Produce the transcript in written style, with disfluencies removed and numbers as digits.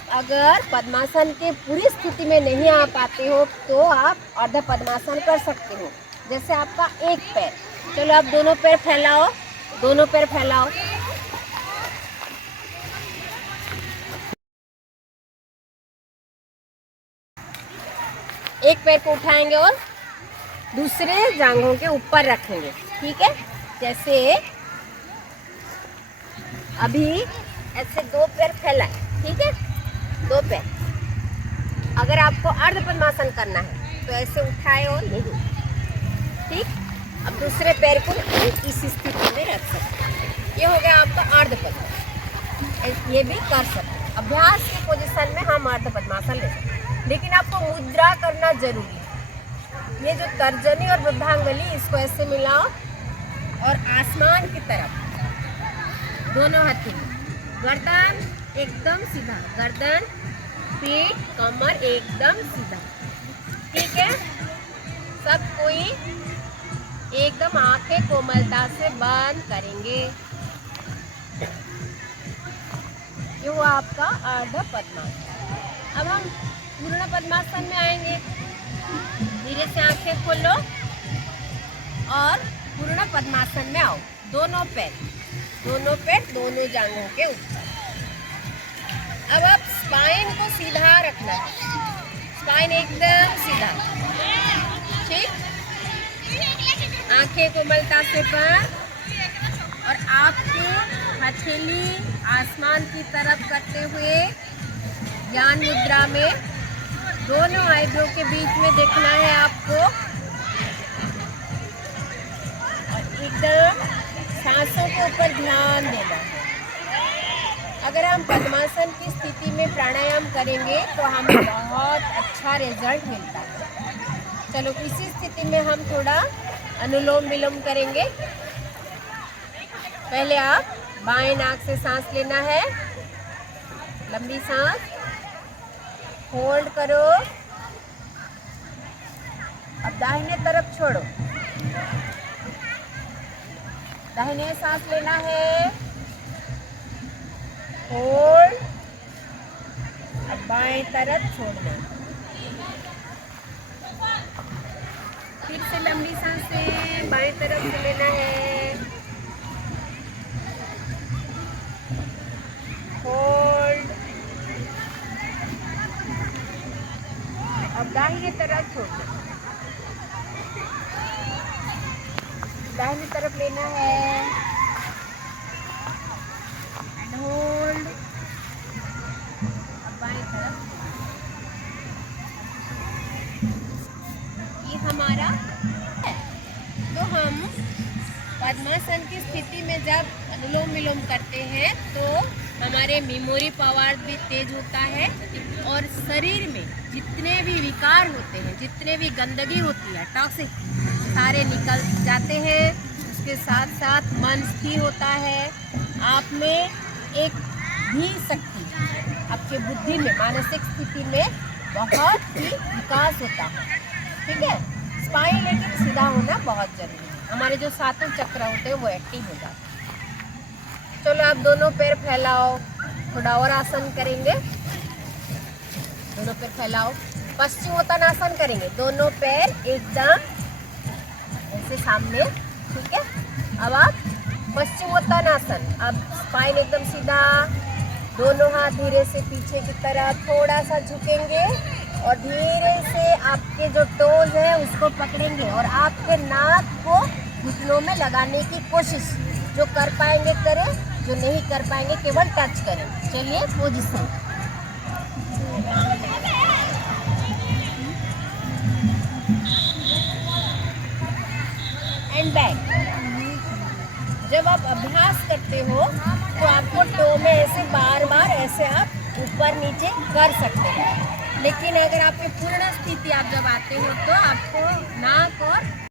आप अगर पद्मासन के पूरी स्थिति में नहीं आ पाते हो तो आप अर्ध पद्मासन कर सकते हो। जैसे आपका एक पैर, चलो आप दोनों पैर फैलाओ, दोनों पैर फैलाओ। एक पैर को उठाएंगे और दूसरे जांघों के ऊपर रखेंगे, ठीक है। जैसे अभी ऐसे दो पैर फैलाए, ठीक है, दो पैर। अगर आपको अर्ध पद्मासन करना है तो ऐसे उठाए और नहीं, ठीक। अब दूसरे पैर को इस स्थिति में रख सकते हैं। ये हो गया आपका अर्ध पद्मासन। ये भी कर सकते हैं। अभ्यास के पोजीशन में हम अर्ध पद्मासन ले सकते हैं, लेकिन आपको मुद्रा करना जरूरी है। ये जो तर्जनी और बुद्धांगुली, इसको ऐसे मिलाओ और आसमान की तरफ दोनों हथेली, गर्दन एकदम सीधा, गर्दन, पीठ, कमर एकदम सीधा, ठीक है। सब कोई एकदम आंखें कोमलता से बंद करेंगे। ये हुआ आपका अर्ध पद्मासन। अब हम पूर्ण पद्मासन में आएंगे। धीरे से आंखें खोलो और पूर्ण पद्मासन में आओ। दोनों पैर दोनों जांघों के ऊपर। अब आप स्पाइन को सीधा रखना है, स्पाइन एकदम सीधा, ठीक। आंखें कोमलता से बंद और आपकी हथेली आसमान की तरफ करते हुए ज्ञान मुद्रा में दोनों आईब्रो के बीच में देखना है आपको। और एकदम सांसों के ऊपर ध्यान देना है। अगर हम पद्मासन की स्थिति में प्राणायाम करेंगे तो हमें बहुत अच्छा रिजल्ट मिलता है। चलो इसी स्थिति में हम थोड़ा अनुलोम विलोम करेंगे। पहले आप बाएं नाक से सांस लेना है, लंबी सांस, होल्ड करो। अब दाहिने तरफ छोड़ो, दाहिने सांस लेना है, होल्ड। अब बाएं तरफ छोड़ना, फिर से लंबी सांसें बाएं तरफ से लेना है, होल्ड। अब दाहिने तरफ छोड़ना, दाहिने तरफ लेना है एंड होल्ड। अब बाएं तरफ। ये हमारा है। तो हम पद्मासन की स्थिति में जब अनुलोम विलोम करते हैं तो हमारे मेमोरी पावर भी तेज होता है और शरीर में जितने भी विकार होते हैं, जितने भी गंदगी होती है, टॉक्सिक, सारे निकल जाते हैं। उसके साथ साथ मन स्थिर होता है। आप में एक भी शक्ति, आपके बुद्धि में, मानसिक स्थिति में बहुत ही विकास होता है, ठीक है। स्पाइन लेकिन सीधा होना बहुत जरूरी है। हमारे जो सातों चक्र होते हैं वो एक्टिव हो जाते हैं। चलो आप दोनों पैर फैलाओ, थोड़ा और आसन करेंगे। दोनों पैर फैलाओ, पश्चिमोत्तानासन करेंगे। दोनों पैर एकदम ऐसे सामने, ठीक है। अब आप पश्चिमोत्तानासन। अब स्पाइन एकदम सीधा, दोनों हाथ धीरे से पीछे की तरफ थोड़ा सा झुकेंगे और धीरे से आपके जो टोज है उसको पकड़ेंगे और आपके नाक को घुटनों में लगाने की कोशिश। जो कर पाएंगे करें, जो नहीं कर पाएंगे केवल टच करें। चलिए पोजीशन, एंड बैक। जब आप अभ्यास करते हो तो आपको टो में ऐसे बार बार ऐसे आप ऊपर नीचे कर सकते हैं। लेकिन अगर आपकी पूर्ण स्थिति आप जब आते हो तो आपको नाक और